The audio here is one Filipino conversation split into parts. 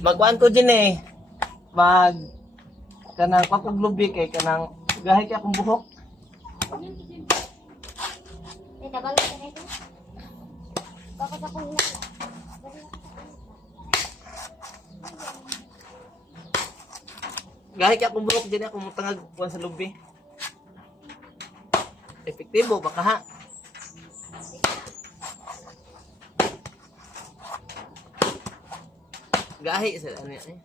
Magkuhan ko din eh. Kanang papaglubi kay kanang gahay kay akong buhok. Nabalot ka na ito. Bakit akong hula? Gahay kay akong buhok din akong tangag kuhan sa lubi. Epektibo baka ha. Gahi sa ano yan eh.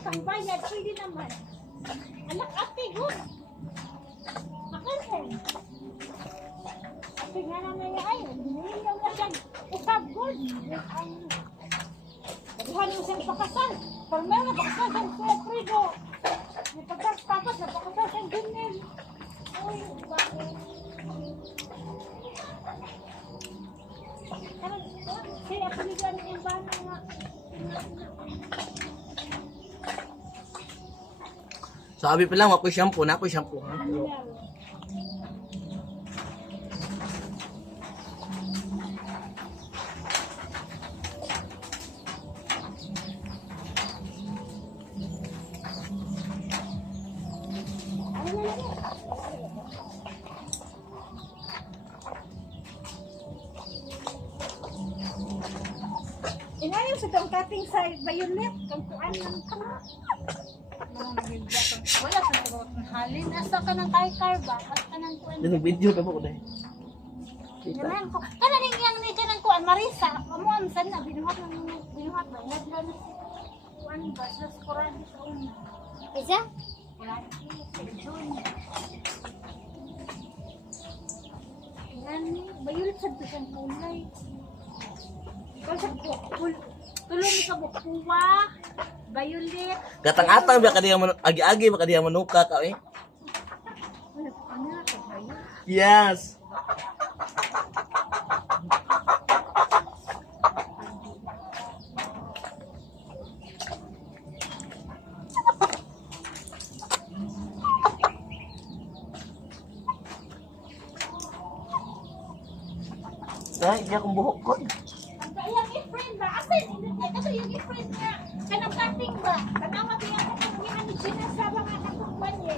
Isang bayad, pwede naman. Anak ate, good. Makasin. Ate nga naman niya, ay, hinihilaw na siya. Usap, good. Nabuhan yung siyang pakasal. Parang na pakasal siyang Kuya Frigo. May pagkakapas na pakasal siyang Junel. Uy, bakit? Kaya ako nila yung bana nga. Sabi pa lang, ako'y shampoo na, ako'y shampoo. Ha? Inayon sa itong cutting sa violet, kung kuan ng tanga. Wala sa turot ng halin. Asa ka ng kay-car ba? Asa ka ng kuan. Yan, video ka mo ko dahil. Ganun ko. Kananing yang ni ka ng kuan, Marisa. Amuan sa na, binuhat ba? Nagla na si kuan ba? Sa sporadi sa una. Isa? Sporadi sa June. Yan, violet sa siyang kulay. Ikaw sa tulong sa bukuwa. Violet. Gatang-atang ba kadiya man agi-agi ba kadiya manuka ka eh? Yes. Ay, di akong buhok ko. Yung i-friend ba? Asin, ito yung i-friend nga. Kanang cutting ba? Kanang mabiyang ko kung yan ang sinasaba nga ng kumpanya.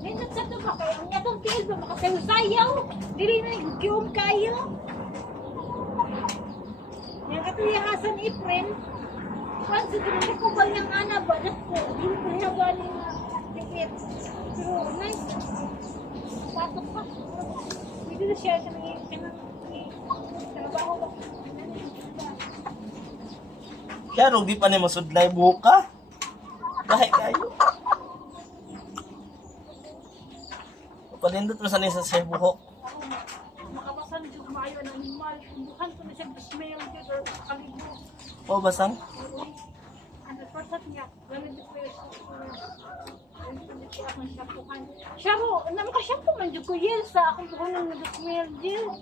Nindot sa ito ba? Kaya ang yatong tiil ba? Makasayaw. Dili na yung gium kayo. Yung katuyahasan i-friend. Kung sa ito ko ba yung ana ba? Naku, hindi ko hinabali nga tikit. Pero nice. Patok pa. Hindi na siya kanang trabaho ba? Kaya di pa ni masudlay buhok ka. Gahay kayo. Palindot mo sa nisa sa buhok. Makabasan yung maayo ng animal. Kumbukan ko na siya smell dito sa kalibo. O, basang? Ano, pasat niya. Ganun dito yung shampoo, naman ka shampoo man dito ko yel sa akong tukunan na smell gel.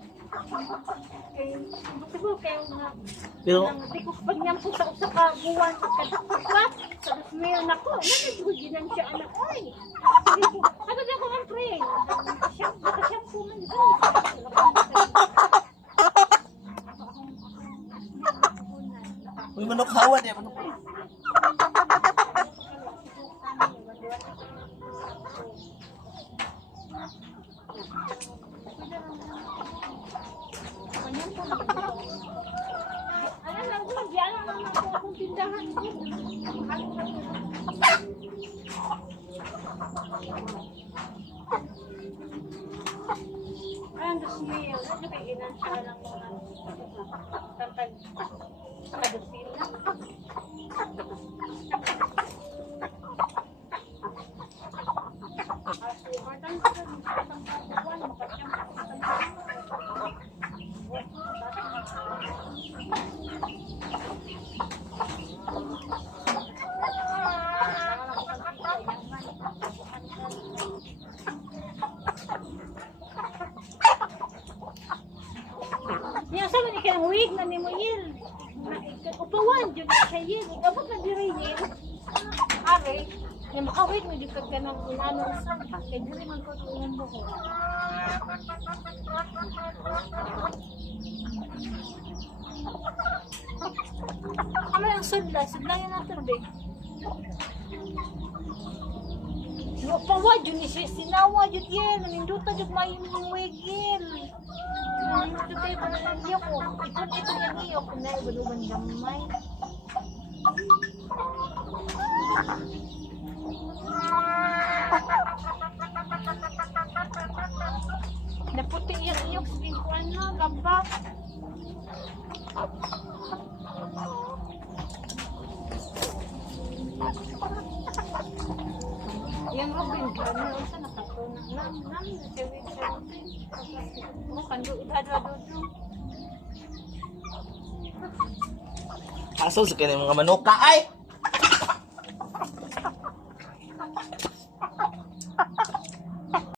Siguro kayo nga. Pero, Di ko pag niyang po sa usa ka buwan kadakpat sa smell na ko. Ano ginang siya anak oy. Ano na ko man pre? Shampoo man dito. uy, manok hawan eh. Manok. Ano lang ko, diyan lang naman ako akong tindahan ko. Ayan, the smell. Ano kay inan siya lang mga tantag sa kadusin na. Niya sa man yung wig na ni mo yil. Upawan, dyan siya yil. Abot na diri yil. Are, yung makawig mo dito ka ng inano sa kay diri man ko ito yung buko. Ano yung sudla? Sudla yung natin, be. Upawan, dyan siya sinawa dyan yil. Naninduta dyan may yung wig yil. Ito tayo pa na niyo ko. Ito yung niyo ko na ibaluban gamay. Naputi yung niyo ko pinkuan na gabak. Yang Robin ka na sa nakatuna lang na sewin mo kando idadwa do. Asol sa kini mga manok ka ay.